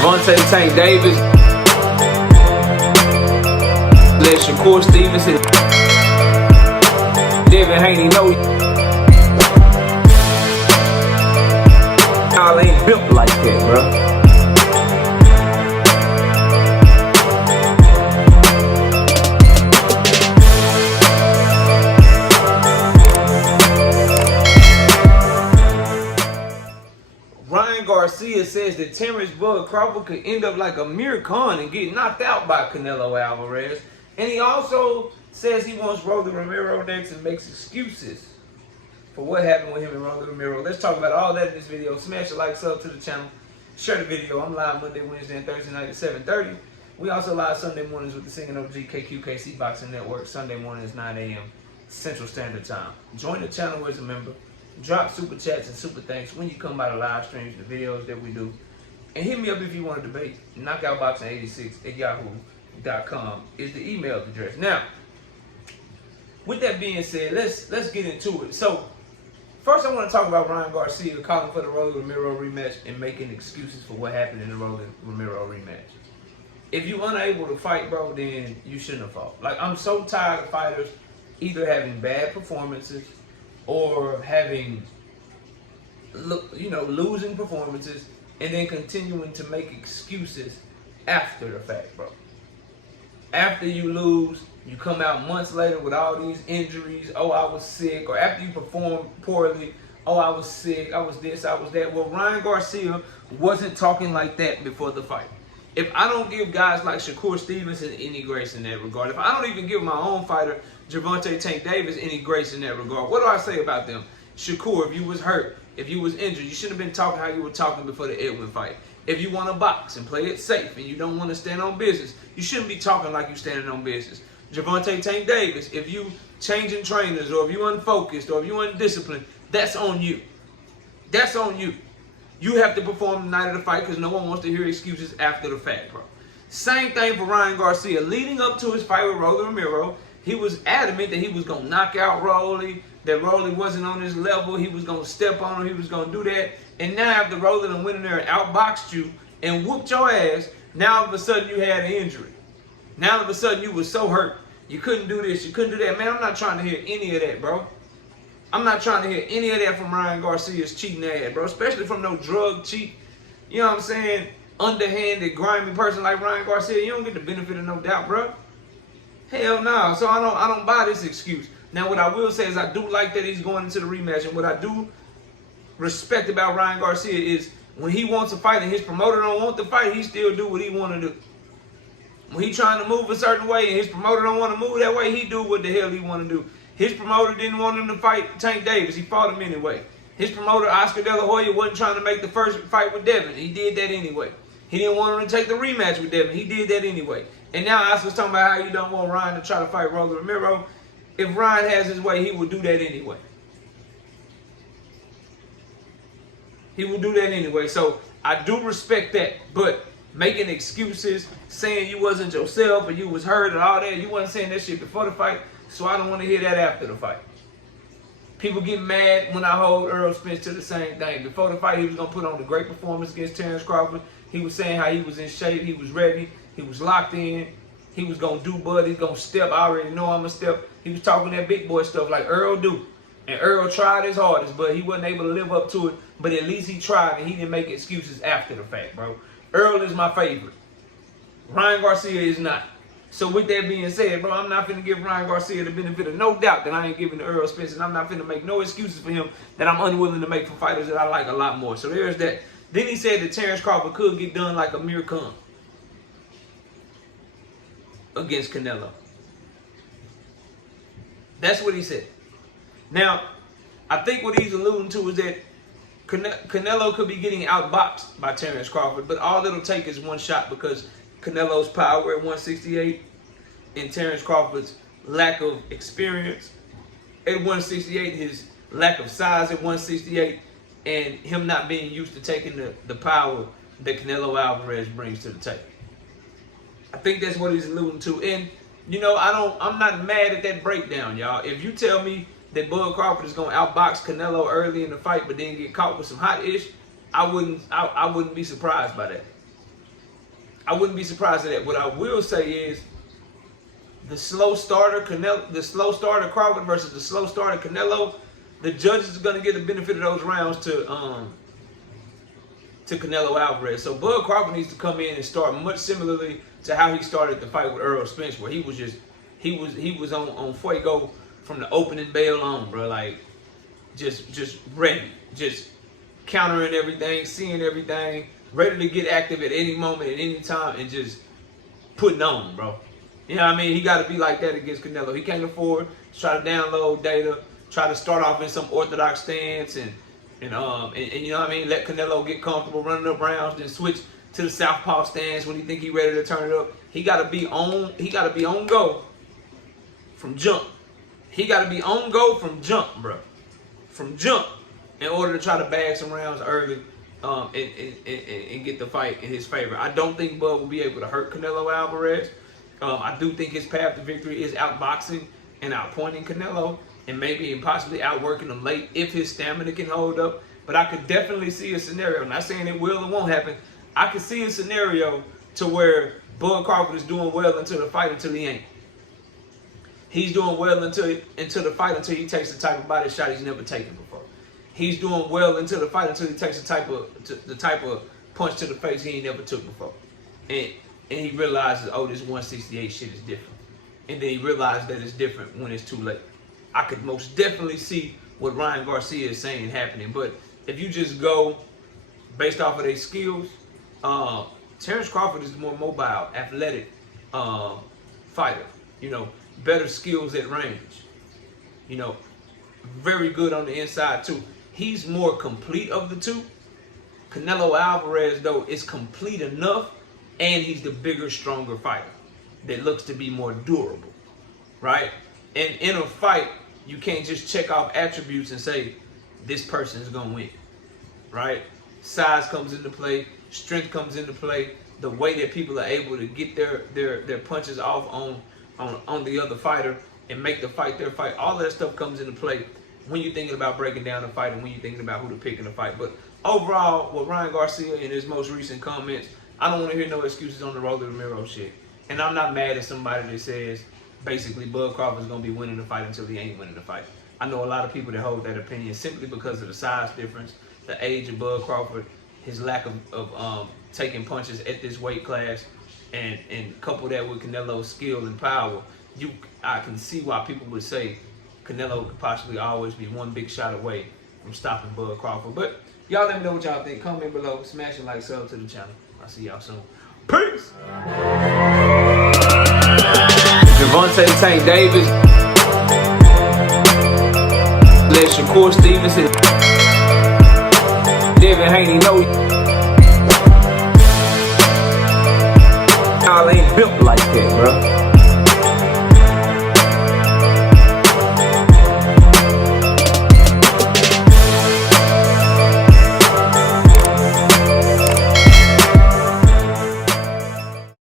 Gervonta Tank Davis. Let Shakur Stevenson. Devin Haney know y'all ain't built like that, bro. Ryan Garcia says that Terrence Bud Crawford could end up like Amir Kahn and get knocked out by Canelo Alvarez. And he also says he wants Rolly Romero next and makes excuses for what happened with him and Rolly Romero. Let's talk about all that in this video. Smash the like, sub to the channel, share the video. I'm live Monday, Wednesday, and Thursday night at 7:30. We also live Sunday mornings with the Singing OG KQKC Boxing Network. Sunday mornings 9 a.m. Central Standard Time. Join the channel as a member. Drop super chats and super thanks when you come by the live streams, the videos that we do. And hit me up if you want to debate. knockoutboxing86@yahoo.com is the email address. Now, with that being said, let's get into it. So, first I want to talk about Ryan Garcia calling for the Rolly Romero rematch and making excuses for what happened in the Rolly Romero rematch. If you're unable to fight, bro, then you shouldn't have fought. Like, I'm so tired of fighters either having bad performances or having, losing performances and then continuing to make excuses after the fact, bro. After you lose, you come out months later with all these injuries. Oh, I was sick. Or after you perform poorly, oh, I was sick. I was this, I was that. Well, Ryan Garcia wasn't talking like that before the fight. If I don't give guys like Shakur Stevenson any grace in that regard, if I don't even give my own fighter, Gervonta Tank Davis, any grace in that regard, what do I say about them? Shakur, if you was hurt, if you was injured, you shouldn't have been talking how you were talking before the Edwin fight. If you want to box and play it safe and you don't want to stand on business, you shouldn't be talking like you standing on business. Gervonta Tank Davis, if you changing trainers or if you unfocused or if you undisciplined, that's on you. That's on you. You have to perform the night of the fight because no one wants to hear excuses after the fact, bro. Same thing for Ryan Garcia. Leading up to his fight with Rolly Romero, he was adamant that he was going to knock out Rolly, that Rolly wasn't on his level, he was going to step on him, he was going to do that. And now after Rolly done went in there and outboxed you and whooped your ass, now all of a sudden you had an injury. Now all of a sudden you was so hurt. You couldn't do this, you couldn't do that. Man, I'm not trying to hear any of that, bro. I'm not trying to hear any of that from Ryan Garcia's cheating ass, bro. Especially from no drug cheat, you know what I'm saying, underhanded, grimy person like Ryan Garcia. You don't get the benefit of no doubt, bro. Hell no. So I don't buy this excuse. Now, what I will say is I do like that he's going into the rematch. And what I do respect about Ryan Garcia is when he wants to fight and his promoter don't want to fight, he still do what he want to do. When he trying to move a certain way and his promoter don't want to move that way, he do what the hell he want to do. His promoter didn't want him to fight Tank Davis. He fought him anyway. His promoter, Oscar De La Hoya, wasn't trying to make the first fight with Devin. He did that anyway. He didn't want him to take the rematch with Devin. He did that anyway. And now Oscar's talking about how you don't want Ryan to try to fight Rolly Romero. If Ryan has his way, he would do that anyway. He would do that anyway. So I do respect that. But making excuses, saying you wasn't yourself or you was hurt and all that, you wasn't saying that shit before the fight. So I don't want to hear that after the fight. People get mad when I hold Errol Spence to the same thing. Before the fight, he was going to put on a great performance against Terrence Crawford. He was saying how he was in shape, he was ready, he was locked in, he was going to do bud, he's going to step. I already know I'm going to step. He was talking that big boy stuff like Earl do. And Earl tried his hardest, but he wasn't able to live up to it. But at least he tried, and he didn't make excuses after the fact, bro. Earl is my favorite. Ryan Garcia is not. So with that being said, bro, I'm not finna give Ryan Garcia the benefit of no doubt that I ain't giving to Errol Spence, and I'm not finna make no excuses for him that I'm unwilling to make for fighters that I like a lot more. So there's that. Then he said that Terrence Crawford could get done like Amir Kahn against Canelo. That's what he said. Now, I think what he's alluding to is that Canelo could be getting outboxed by Terrence Crawford, but all it'll take is one shot because Canelo's power at 168 and Terrence Crawford's lack of experience at 168, his lack of size at 168, and him not being used to taking the power that Canelo Alvarez brings to the table. I think that's what he's alluding to. And, you know, I'm not mad at that breakdown, y'all. If you tell me that Bud Crawford is going to outbox Canelo early in the fight but then get caught with some hot ish, I wouldn't be surprised by that. I wouldn't be surprised at that. What I will say is the slow starter Crawford versus the slow starter Canelo. The judges are gonna get the benefit of those rounds to Canelo Alvarez. So Bud Crawford needs to come in and start much similarly to how he started the fight with Errol Spence, where he was on fuego from the opening bell on, bro. Like just ready, just countering everything, seeing everything, ready to get active at any moment, at any time, and just putting on, bro. You know what I mean? He got to be like that against Canelo. He can't afford to try to download data, try to start off in some orthodox stance, and you know what I mean? Let Canelo get comfortable running up rounds, then switch to the southpaw stance when he think he ready to turn it up. He got to be on. He got to be on go from jump. He got to be on go from jump, bro. From jump, in order to try to bag some rounds early, and get the fight in his favor. I don't think Bud will be able to hurt Canelo Alvarez. I do think his path to victory is outboxing and outpointing Canelo, and maybe and possibly outworking him late if his stamina can hold up. But I could definitely see a scenario. I'm not saying it will or won't happen. I could see a scenario to where Bud Crawford is doing well until the fight, until he ain't. He's doing well until the fight, until he takes the type of body shot he's never taken before. He's doing well until the fight, until he takes the type of punch to the face he ain't never took before. And he realizes, oh, this 168 shit is different. And then he realizes that it's different when it's too late. I could most definitely see what Ryan Garcia is saying happening. But if you just go based off of their skills, Terrence Crawford is the more mobile, athletic fighter. You know, better skills at range. You know, very good on the inside too. He's more complete of the two. Canelo Alvarez, though, is complete enough, and he's the bigger, stronger fighter that looks to be more durable, right? And in a fight, you can't just check off attributes and say, this person is going to win, right? Size comes into play. Strength comes into play. The way that people are able to get their punches off on the other fighter and make the fight their fight. All that stuff comes into play when you're thinking about breaking down the fight and when you're thinking about who to pick in the fight. But overall, with Ryan Garcia in his most recent comments, I don't want to hear no excuses on the Rolly Romero shit. And I'm not mad at somebody that says, basically, Bud Crawford's going to be winning the fight until he ain't winning the fight. I know a lot of people that hold that opinion simply because of the size difference, the age of Bud Crawford, his lack of taking punches at this weight class, and couple that with Canelo's skill and power. I can see why people would say Canelo could possibly always be one big shot away from stopping Bud Crawford. But y'all let me know what y'all think. Comment below, smash a like, sub to the channel. I'll see y'all soon. Peace! Javante Tank Davis, let Shakur Stevenson, Devin Haney know y'all ain't built like that, bro.